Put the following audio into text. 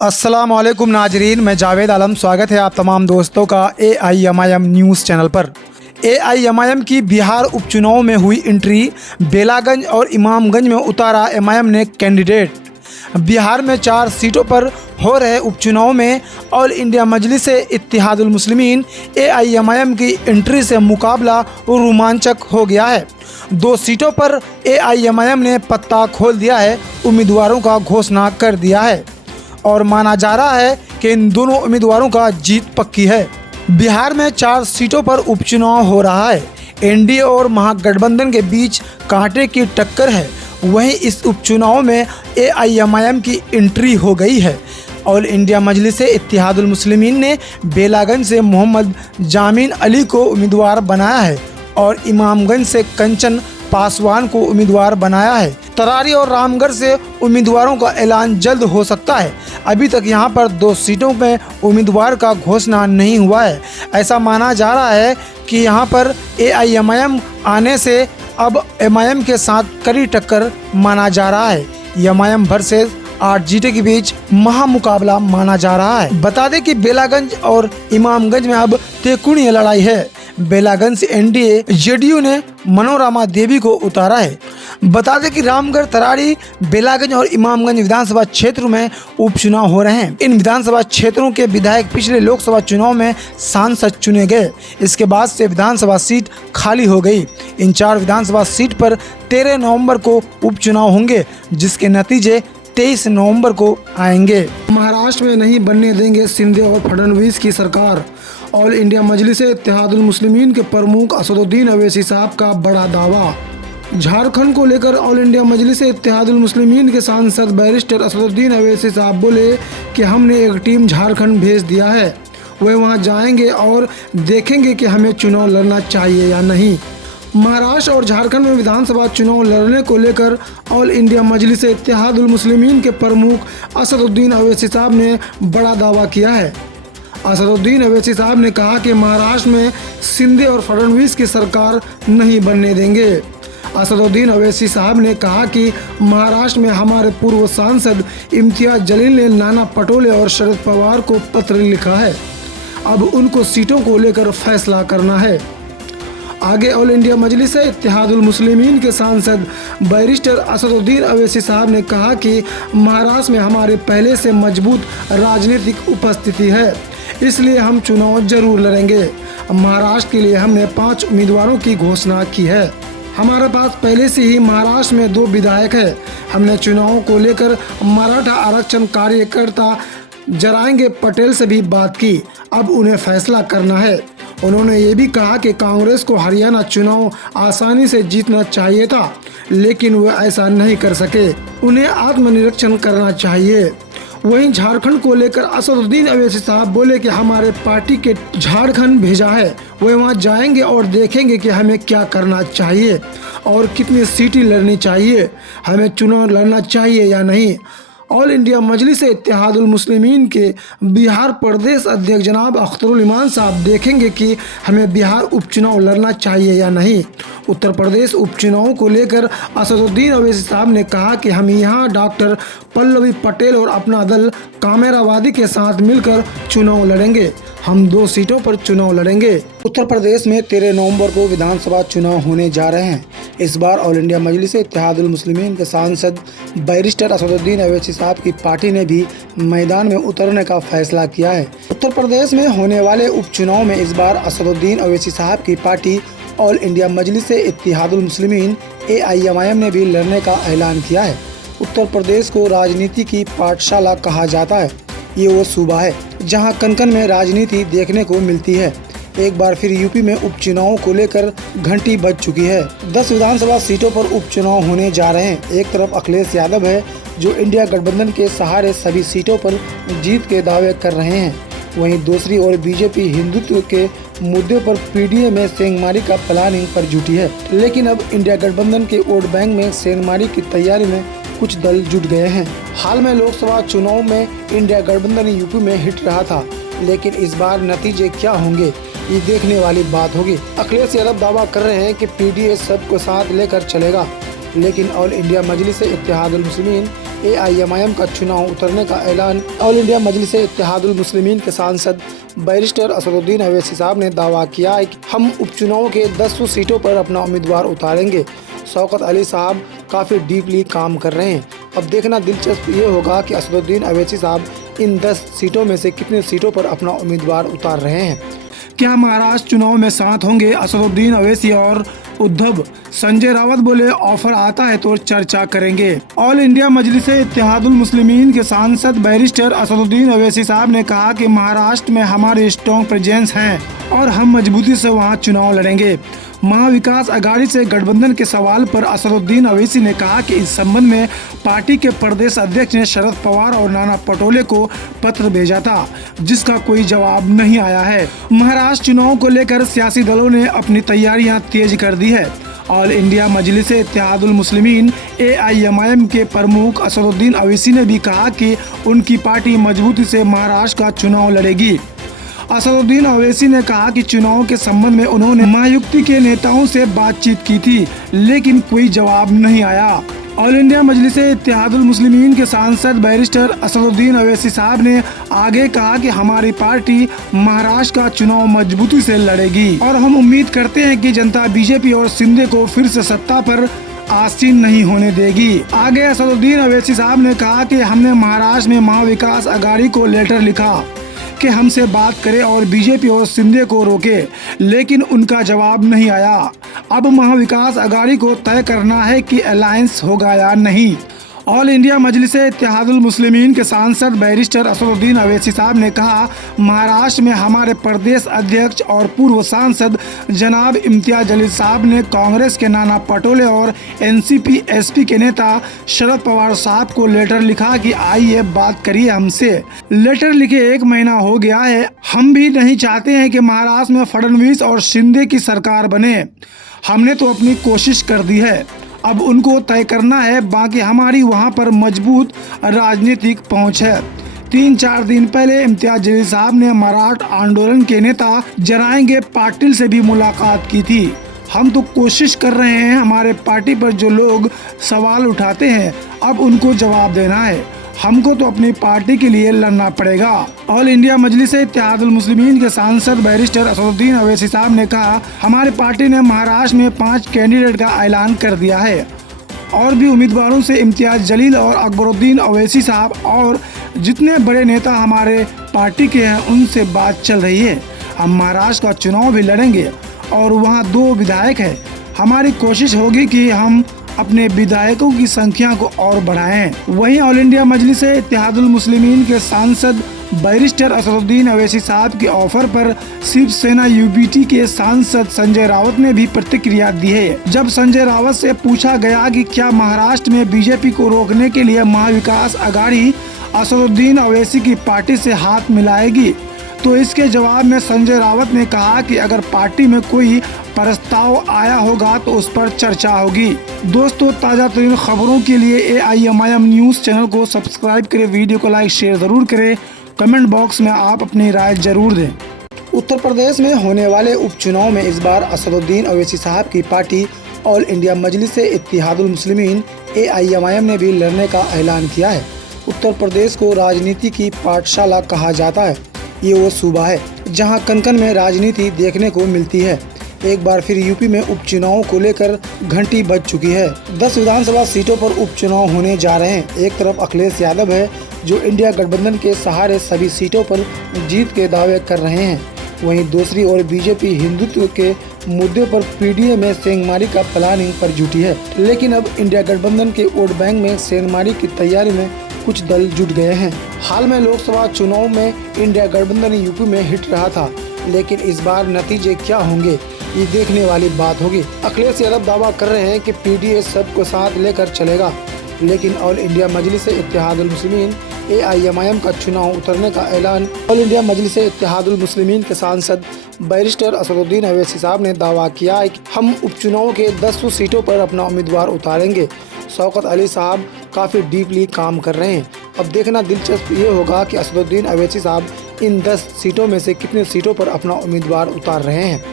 अस्सलाम वालेकुम नाजरीन, मैं जावेद आलम। स्वागत है आप तमाम दोस्तों का AIMIM न्यूज़ चैनल पर। AIMIM की बिहार उपचुनाव में हुई एंट्री, बेलागंज और इमामगंज में उतारा MIM ने कैंडिडेट। बिहार में 4 सीटों पर हो रहे उपचुनाव में ऑल इंडिया मजलिस इत्तेहादुल मुस्लिमीन AIMIM की एंट्री से मुकाबला रोमांचक हो गया है। 2 सीटों पर AIMIM ने पत्ता खोल दिया है, उम्मीदवारों का घोषणा कर दिया है और माना जा रहा है कि इन दोनों उम्मीदवारों का जीत पक्की है। बिहार में 4 सीटों पर उपचुनाव हो रहा है। NDA और महागठबंधन के बीच कांटे की टक्कर है। वहीं इस उपचुनाव में AIMIM की एंट्री हो गई है। ऑल इंडिया मजलिस इत्तेहादुल मुस्लिमीन ने बेलागंज से मोहम्मद जामीन अली को उम्मीदवार बनाया है और इमामगंज से कंचन पासवान को उम्मीदवार बनाया है। तरारी और रामगढ़ से उम्मीदवारों का ऐलान जल्द हो सकता है। अभी तक यहां पर 2 सीटों में उम्मीदवार का घोषणा नहीं हुआ है। ऐसा माना जा रहा है कि यहां पर AIMIM आने से अब MIM के साथ कड़ी टक्कर माना जा रहा है। MIM वर्सेस RGT के बीच महामुकाबला माना जा रहा है। बता दें कि बेलागंज और इमामगंज में अब त्रिकोणीय लड़ाई है। बेलागंज से NDA JDU ने मनोरमा देवी को उतारा है। बता दें कि रामगढ़, तरारी, बेलागंज और इमामगंज विधानसभा क्षेत्र में उपचुनाव हो रहे हैं। इन विधानसभा क्षेत्रों के विधायक पिछले लोकसभा चुनाव में सांसद चुने गए। इसके बाद से विधानसभा सीट खाली हो गई। इन 4 विधानसभा सीट पर 13 नवंबर को उपचुनाव होंगे, जिसके नतीजे 23 नवंबर को आएंगे। महाराष्ट्र में नहीं बनने देंगे शिंदे और फडणवीस की सरकार। ऑल इंडिया मजलिस इत्तेहादुल मुस्लिमीन के प्रमुख असदुद्दीन अवैसी साहब का बड़ा दावा। झारखंड को लेकर ऑल इंडिया मजलिस इत्तेहादुल मुस्लिमीन के सांसद बैरिस्टर असदुद्दीन अवैसी साहब बोले कि हमने एक टीम झारखंड भेज दिया है। वे वहां जाएंगे और देखेंगे कि हमें चुनाव लड़ना चाहिए या नहीं। महाराष्ट्र और झारखंड में विधानसभा चुनाव लड़ने को लेकर ऑल इंडिया मजलिस इत्तेहादुल मुस्लिमीन के प्रमुख असदुद्दीन अवैसी साहब ने बड़ा दावा किया है। असदुद्दीन अवैसी साहब ने कहा कि महाराष्ट्र में शिंदे और फडणवीस की सरकार नहीं बनने देंगे। असदुद्दीन अवैसी साहब ने कहा कि महाराष्ट्र में हमारे पूर्व सांसद इम्तियाज जलील ने नाना पटोले और शरद पवार को पत्र लिखा है। अब उनको सीटों को लेकर फैसला करना है। आगे ऑल इंडिया मजलिस इत्तेहादुल मुस्लिमीन के सांसद बैरिस्टर असदुद्दीन अवैसी साहब ने कहा कि महाराष्ट्र में हमारे पहले से मजबूत राजनीतिक उपस्थिति है, इसलिए हम चुनाव जरूर लड़ेंगे। महाराष्ट्र के लिए हमने 5 उम्मीदवारों की घोषणा की है। हमारे पास पहले से ही महाराष्ट्र में 2 विधायक है। हमने चुनावों को लेकर मराठा आरक्षण कार्यकर्ता जराएंगे पटेल से भी बात की। अब उन्हें फैसला करना है। उन्होंने ये भी कहा कि कांग्रेस को हरियाणा चुनाव आसानी से जीतना चाहिए था, लेकिन वे ऐसा नहीं कर सके। उन्हें आत्मनिरीक्षण करना चाहिए। वहीं झारखंड को लेकर असदुद्दीन अवैसी साहब बोले कि हमारे पार्टी के झारखंड भेजा है। वे वहां जाएंगे और देखेंगे कि हमें क्या करना चाहिए और कितनी सीटें लड़नी चाहिए, हमें चुनाव लड़ना चाहिए या नहीं। ऑल इंडिया मजलिस इत्तेहादुल मुस्लिमीन के बिहार प्रदेश अध्यक्ष जनाब अख्तरुल इमान साहब देखेंगे कि हमें बिहार उपचुनाव लड़ना चाहिए या नहीं। उत्तर प्रदेश उपचुनाव को लेकर असदुद्दीन अवैसी साहब ने कहा कि हम यहाँ डॉक्टर पल्लवी पटेल और अपना दल कामेरावादी के साथ मिलकर चुनाव लड़ेंगे। हम 2 सीटों पर चुनाव लड़ेंगे। उत्तर प्रदेश में 13 नवंबर को विधानसभा चुनाव होने जा रहे हैं। इस बार ऑल इंडिया मजलिस इत्तेहादुल मुस्लिमीन के सांसद बैरिस्टर असदुद्दीन अवैसी साहब की पार्टी ने भी मैदान में उतरने का फैसला किया है। उत्तर प्रदेश में होने वाले उपचुनाव में इस बार असदुद्दीन अवैसी साहब की पार्टी ऑल इंडिया मजलिस इत्तेहादुल मुस्लिमीन AIMIM ने भी लड़ने का ऐलान किया है। उत्तर प्रदेश को राजनीति की पाठशाला कहा जाता है। ये वो सूबा है जहां कन-कन में राजनीति देखने को मिलती है। एक बार फिर यूपी में उपचुनाव को लेकर घंटी बज चुकी है। 10 विधानसभा सीटों पर उपचुनाव होने जा रहे हैं। एक तरफ अखिलेश यादव है जो इंडिया गठबंधन के सहारे सभी सीटों पर जीत के दावे कर रहे हैं। वहीं दूसरी ओर बीजेपी हिंदुत्व के मुद्दे पर PDA में सेंधमारी का प्लानिंग पर जुटी है। लेकिन अब इंडिया गठबंधन के वोट बैंक में सेंधमारी की तैयारी में कुछ दल जुट गए हैं। हाल में लोकसभा चुनाव में इंडिया गठबंधन यूपी में हिट रहा था, लेकिन इस बार नतीजे क्या होंगे ये देखने वाली बात होगी। अखिलेश यादव दावा कर रहे हैं कि PDA सबको साथ लेकर चलेगा, लेकिन ऑल इंडिया मजलिस इत्तेहादुल मुस्लिमीन AIMIM का चुनाव उतरने का ऐलान। ऑल इंडिया मजलिस इत्तेहादुल मुस्लिमीन के सांसद बैरिस्टर असदुद्दीन अवैसी साहब ने दावा किया है कि हम उपचुनाव के 10 सीटों पर अपना उम्मीदवार उतारेंगे। शौकत अली साहब काफ़ी डीपली काम कर रहे हैं। अब देखना दिलचस्प ये होगा कि असदुद्दीन अवैसी साहब इन 10 सीटों में से कितने सीटों पर अपना उम्मीदवार उतार रहे हैं। क्या महाराष्ट्र चुनाव में साथ होंगे असदुद्दीन अवैसी और उद्धव? संजय रावत बोले ऑफर आता है तो चर्चा करेंगे। ऑल इंडिया मजलिस इत्तेहादुल मुस्लिमीन के सांसद बैरिस्टर असदुद्दीन अवैसी साहब ने कहा कि महाराष्ट्र में हमारे स्ट्रॉन्ग प्रेजेंस हैं और हम मजबूती से वहां चुनाव लड़ेंगे। महाविकास अघाड़ी से गठबंधन के सवाल पर असदुद्दीन अवैसी ने कहा कि इस संबंध में पार्टी के प्रदेश अध्यक्ष ने शरद पवार और नाना पटोले को पत्र भेजा था, जिसका कोई जवाब नहीं आया है। महाराष्ट्र चुनाव को लेकर सियासी दलों ने अपनी तैयारियां तेज कर दी है। ऑल इंडिया मजलिस इत्तेहादुल मुस्लिमीन AIMIM के प्रमुख असदुद्दीन अवैसी ने भी कहा कि उनकी पार्टी मजबूती से महाराष्ट्र का चुनाव लड़ेगी। असदुद्दीन अवैसी ने कहा कि चुनाव के संबंध में उन्होंने महायुति के नेताओं से बातचीत की थी, लेकिन कोई जवाब नहीं आया। ऑल इंडिया मजलिस इत्तेहादुल मुस्लिमीन के सांसद बैरिस्टर असदुद्दीन अवैसी साहब ने आगे कहा कि हमारी पार्टी महाराष्ट्र का चुनाव मजबूती से लड़ेगी और हम उम्मीद करते हैं कि जनता बीजेपी और शिंदे को फिर से सत्ता पर आसीन नहीं होने देगी। आगे असदुद्दीन अवैसी साहब ने कहा कि हमने महाराष्ट्र में महाविकास अघाड़ी को लेटर लिखा कि हमसे बात करे और बीजेपी और शिंदे को रोके, लेकिन उनका जवाब नहीं आया। अब महाविकास अघाड़ी को तय करना है कि अलायंस होगा या नहीं। ऑल इंडिया मजलिस इत्तेहादुल मुस्लिमीन के सांसद बैरिस्टर असदुद्दीन अवैसी साहब ने कहा, महाराष्ट्र में हमारे प्रदेश अध्यक्ष और पूर्व सांसद जनाब इम्तियाज जलील साहब ने कांग्रेस के नाना पटोले और NCP SP के नेता शरद पवार साहब को लेटर लिखा कि आइए बात करिए हमसे। लेटर लिखे 1 महीना हो गया है। हम भी नहीं चाहते हैं कि महाराष्ट्र में फडणवीस और शिंदे की सरकार बने। हमने तो अपनी कोशिश कर दी है, अब उनको तय करना है। बाकी हमारी वहां पर मजबूत राजनीतिक पहुंच है। 3-4 दिन पहले इम्तियाज जलील साहब ने मराठा आंदोलन के नेता जराएंगे पाटिल से भी मुलाकात की थी। हम तो कोशिश कर रहे हैं, हमारे पार्टी पर जो लोग सवाल उठाते हैं अब उनको जवाब देना है। हमको तो अपनी पार्टी के लिए लड़ना पड़ेगा। ऑल इंडिया मजलिस इत्तेहादुल मुस्लिमीन के सांसद बैरिस्टर असदुद्दीन अवैसी साहब ने कहा, हमारी पार्टी ने महाराष्ट्र में 5 कैंडिडेट का ऐलान कर दिया है और भी उम्मीदवारों से इम्तियाज जलील और अकबरुद्दीन अवैसी साहब और जितने बड़े नेता हमारे पार्टी के हैं उनसे बात चल रही है। हम महाराष्ट्र का चुनाव भी लड़ेंगे और वहाँ 2 विधायक है। हमारी कोशिश होगी कि हम अपने विधायकों की संख्या को और बढ़ाएं। वहीं ऑल इंडिया मजलिस इत्तेहादुल मुस्लिमीन के सांसद बैरिस्टर असदुद्दीन अवैसी साहब के ऑफर पर शिवसेना UBT के सांसद संजय रावत ने भी प्रतिक्रिया दी है। जब संजय रावत से पूछा गया कि क्या महाराष्ट्र में बीजेपी को रोकने के लिए महाविकास अघाड़ी असदुद्दीन अवैसी की पार्टी से हाथ मिलाएगी, तो इसके जवाब में संजय रावत ने कहा कि अगर पार्टी में कोई प्रस्ताव आया होगा तो उस पर चर्चा होगी। दोस्तों, ताज़ा तरीन खबरों के लिए AIMIM न्यूज़ चैनल को सब्सक्राइब करें, वीडियो को लाइक शेयर ज़रूर करें, कमेंट बॉक्स में आप अपनी राय जरूर दें। उत्तर प्रदेश में होने वाले उपचुनाव में इस बार असदुद्दीन अवैसी साहब की पार्टी ऑल इंडिया मजलिस इत्तेहादुल मुस्लिमीन AIMIM ने भी लड़ने का ऐलान किया है। उत्तर प्रदेश को राजनीति की पाठशाला कहा जाता है। ये वो सूबा है जहां कन-कन में राजनीति देखने को मिलती है। एक बार फिर यूपी में उपचुनाव को लेकर घंटी बज चुकी है। 10 विधानसभा सीटों पर उपचुनाव होने जा रहे हैं। एक तरफ अखिलेश यादव है जो इंडिया गठबंधन के सहारे सभी सीटों पर जीत के दावे कर रहे हैं। वहीं दूसरी ओर बीजेपी हिंदुत्व के मुद्दे पर PDA में सेंधमारी का प्लानिंग पर जुटी है। लेकिन अब इंडिया गठबंधन के वोट बैंक में सेंधमारी की तैयारी में कुछ दल जुट गए हैं। हाल में लोकसभा चुनाव में इंडिया गठबंधन यूपी में हिट रहा था, लेकिन इस बार नतीजे क्या होंगे ये देखने वाली बात होगी। अखिलेश यादव दावा कर रहे हैं कि PDA सबको साथ लेकर चलेगा, लेकिन ऑल इंडिया मजलिस इत्तेहादुल मुस्लिमीन AIMIM का चुनाव उतरने का ऐलान। ऑल इंडिया मजलिस इत्तेहादुल मुस्लिमीन के सांसद बैरिस्टर असदुद्दीन अवैसी साहब ने दावा किया है कि हम उपचुनाव के 10 सीटों पर अपना उम्मीदवार उतारेंगे। शौकत अली साहब काफ़ी डीपली काम कर रहे हैं। अब देखना दिलचस्प ये होगा कि असदुद्दीन अवैसी साहब इन 10 सीटों में से कितने सीटों पर अपना उम्मीदवार उतार रहे हैं।